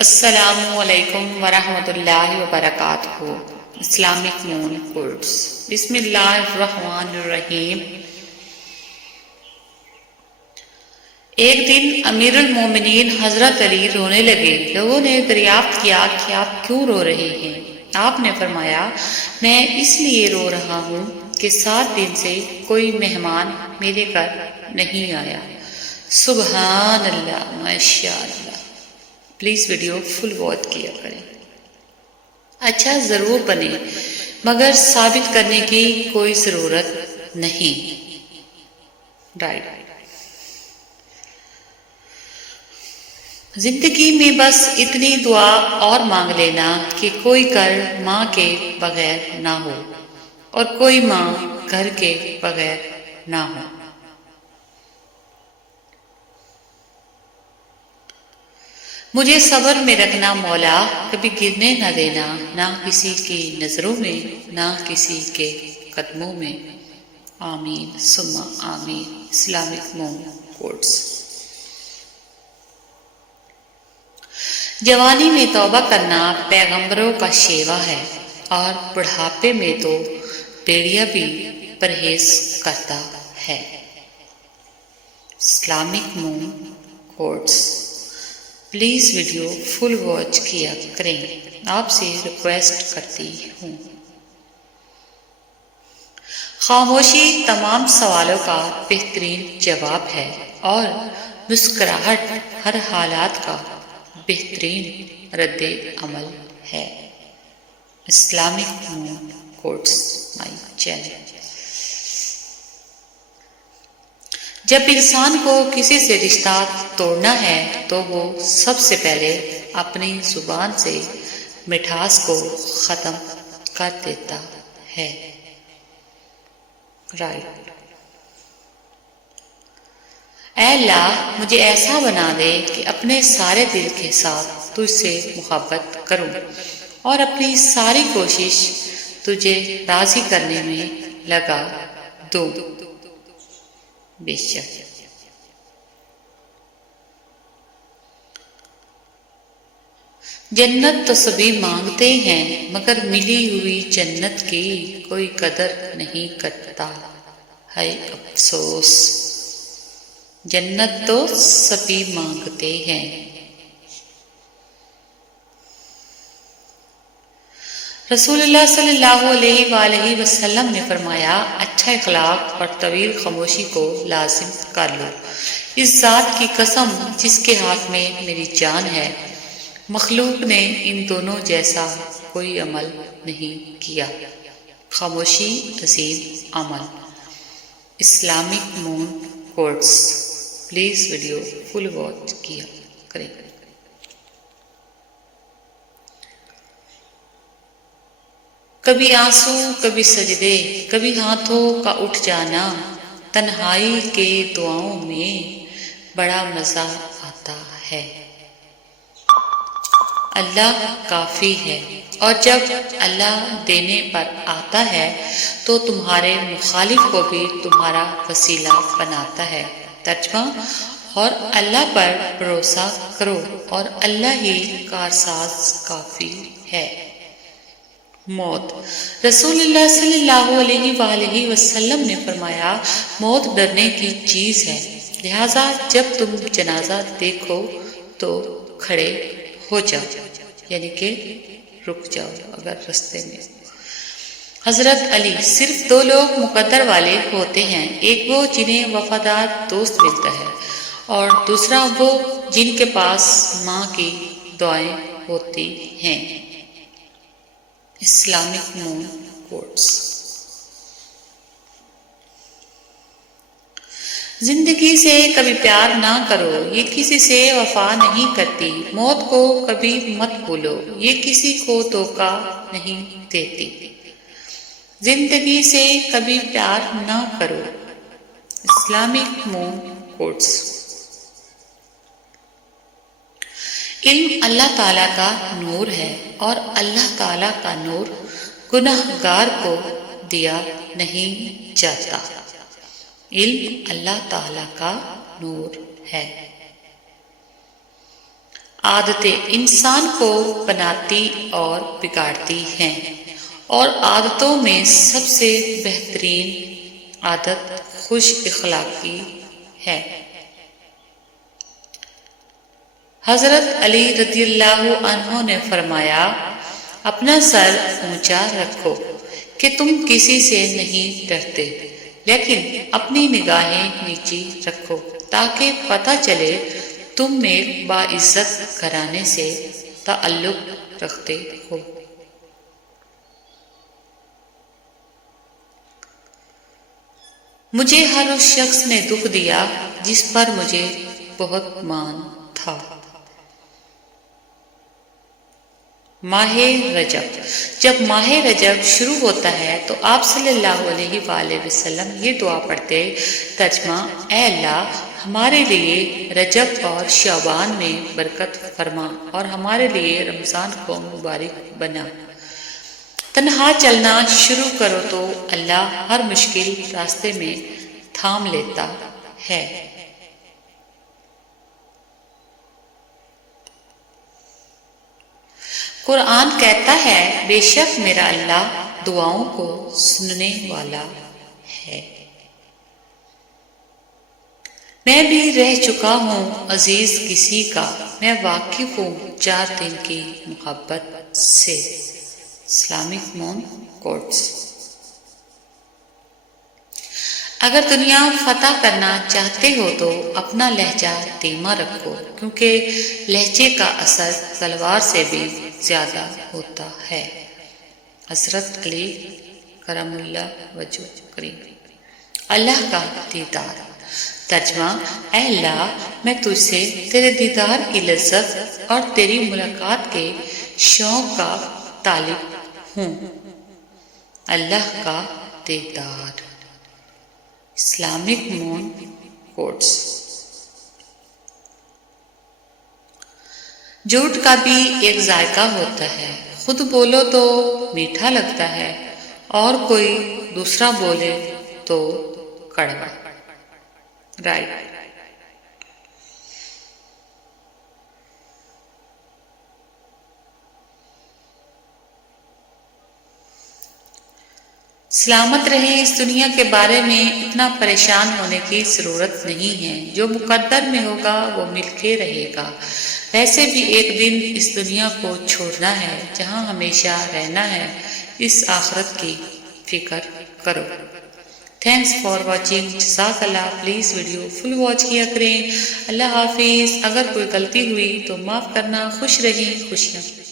السلام علیکم ورحمۃ اللہ وبرکاتہ۔ Islamic moon quotes. بسم اللہ الرحمن الرحیم۔ ایک دن امیر المومنین حضرت علی رونے لگے۔ لوگوں نے دریافت کیا کہ آپ کیوں رو رہے ہیں؟ آپ نے فرمایا، میں اس لیے رو رہا ہوں کہ 7 دن سے کوئی مہمان میرے گھر نہیں آیا۔ سبحان اللہ، ماشاء اللہ۔ پلیز ویڈیو فل واچ کیا کریں۔ اچھا ضرور بنے، مگر ثابت کرنے کی کوئی ضرورت نہیں۔ رائٹ۔ زندگی میں بس اتنی دعا اور مانگ لینا کہ کوئی گھر ماں کے بغیر نہ ہو اور کوئی ماں گھر کے بغیر نہ ہو۔ مجھے صبر میں رکھنا مولا، کبھی گرنے نہ دینا، نہ کسی کی نظروں میں نہ کسی کے قدموں میں۔ آمین ثم آمین۔ Islamic moon quotes. جوانی میں توبہ کرنا پیغمبروں کا شیوا ہے، اور بڑھاپے میں تو بیڑیا بھی پرہیز کرتا ہے۔ Islamic moon quotes. Please video full watch کیا کریں، آپ سے ریکویسٹ کرتی ہوں۔ خاموشی تمام سوالوں کا بہترین جواب ہے، اور مسکراہٹ ہر حالات کا بہترین رد عمل ہے۔ Islamic moon quotes my channel. جب انسان کو کسی سے رشتہ توڑنا ہے تو وہ سب سے پہلے اپنی زبان سے مٹھاس کو ختم کر دیتا ہے۔ رائٹ۔ اے اللہ، مجھے ایسا بنا دے کہ اپنے سارے دل کے ساتھ تجھ سے محبت کروں اور اپنی ساری کوشش تجھے راضی کرنے میں لگا دوں۔ بے شک۔ جنت تو سبھی مانگتے ہیں، مگر ملی ہوئی جنت کی کوئی قدر نہیں کرتا ہے افسوس۔ جنت تو سبھی مانگتے ہیں۔ رسول اللہ صلی اللہ علیہ وآلہ وسلم نے فرمایا، اچھا اخلاق اور طویل خاموشی کو لازم کر لو۔ اس ذات کی قسم جس کے ہاتھ میں میری جان ہے، مخلوق نے ان دونوں جیسا کوئی عمل نہیں کیا۔ خاموشی عظیم عمل۔ Islamic moon quotes. Please video full watch کیا کریں۔ کبھی آنسو، کبھی سجدے، کبھی ہاتھوں کا اٹھ جانا، تنہائی کے دعاؤں میں بڑا مزہ آتا ہے۔ اللہ کافی ہے، اور جب اللہ دینے پر آتا ہے تو تمہارے مخالف کو بھی تمہارا وسیلہ بناتا ہے۔ ترجمہ: اور اللہ پر بھروسہ کرو اور اللہ ہی کارساز کافی ہے۔ موت۔ رسول اللہ صلی اللہ علیہ وآلہ وسلم نے فرمایا، موت ڈرنے کی چیز ہے، لہذا جب تم جنازہ دیکھو تو کھڑے ہو جاؤ، یعنی کہ رک جاؤ اگر رستے میں۔ حضرت علی: صرف 2 لوگ مقدر والے ہوتے ہیں، ایک وہ جنہیں وفادار دوست ملتا ہے، اور دوسرا وہ جن کے پاس ماں کی دعائیں ہوتی ہیں۔ Islamic moon quotes. زندگی سے کبھی پیار نہ کرو، یہ کسی سے وفا نہیں کرتی۔ موت کو کبھی مت بھولو، یہ کسی کو دھوکہ نہیں دیتی۔ زندگی سے کبھی پیار نہ کرو۔ Islamic moon quotes. علم اللہ تعالیٰ کا نور ہے، اور اللہ تعالیٰ کا نور گناہ گار کو دیا نہیں جاتا۔ علم اللہ تعالیٰ کا نور ہے۔ عادتیں انسان کو بناتی اور بگاڑتی ہیں، اور عادتوں میں سب سے بہترین عادت خوش اخلاقی ہے۔ حضرت علی رضی اللہ عنہ نے فرمایا، اپنا سر اونچا رکھو کہ تم کسی سے نہیں ڈرتے، لیکن اپنی نگاہیں نیچی رکھو تاکہ پتہ چلے تم ایک باعزت گھرانے سے تعلق رکھتے ہو۔ مجھے ہر اس شخص نے دکھ دیا جس پر مجھے بہت مان تھا۔ ماہ رجب، جب ماہ رجب شروع ہوتا ہے تو آپ صلی اللہ علیہ وآلہ وسلم یہ دعا پڑھتے، ترجمہ: اے اللہ، ہمارے لیے رجب اور شعبان میں برکت فرما اور ہمارے لیے رمضان کو مبارک بنا۔ تنہا چلنا شروع کرو تو اللہ ہر مشکل راستے میں تھام لیتا ہے۔ قرآن کہتا ہے، بے شک میرا اللہ دعاؤں کو سننے والا ہے۔ میں بھی رہ چکا ہوں عزیز کسی کا، میں واقف ہوں 4 دن کی محبت سے۔ Islamic moon quotes. اگر دنیا فتح کرنا چاہتے ہو تو اپنا لہجہ دھیما رکھو، کیونکہ لہجے کا اثر تلوار سے بھی زیادہ ہوتا ہے۔ حضرت علی کرم اللہ وجہ کریم۔ اللہ کا دیدار، ترجمہ: اے اللہ، میں تجھ سے تیرے دیدار کی لذت اور تیری ملاقات کے شوق کا طالب ہوں۔ اللہ کا دیدار۔ Islamic moon quotes. جھوٹ کا بھی ایک ذائقہ ہوتا ہے، خود بولو تو میٹھا لگتا ہے اور کوئی دوسرا بولے تو کڑوا۔ رائٹ۔ سلامت رہیں، اس دنیا کے بارے میں اتنا پریشان ہونے کی ضرورت نہیں ہے، جو مقدر میں ہوگا وہ مل کے رہے گا۔ ویسے بھی ایک دن اس دنیا کو چھوڑنا ہے، جہاں ہمیشہ رہنا ہے، اس آخرت کی فکر کرو۔ تھینکس فار واچنگ، جزاک اللہ۔ پلیز ویڈیو فل واچ کیا کریں۔ اللہ حافظ۔ اگر کوئی غلطی ہوئی تو معاف کرنا۔ خوش رہیں، خوشیاں۔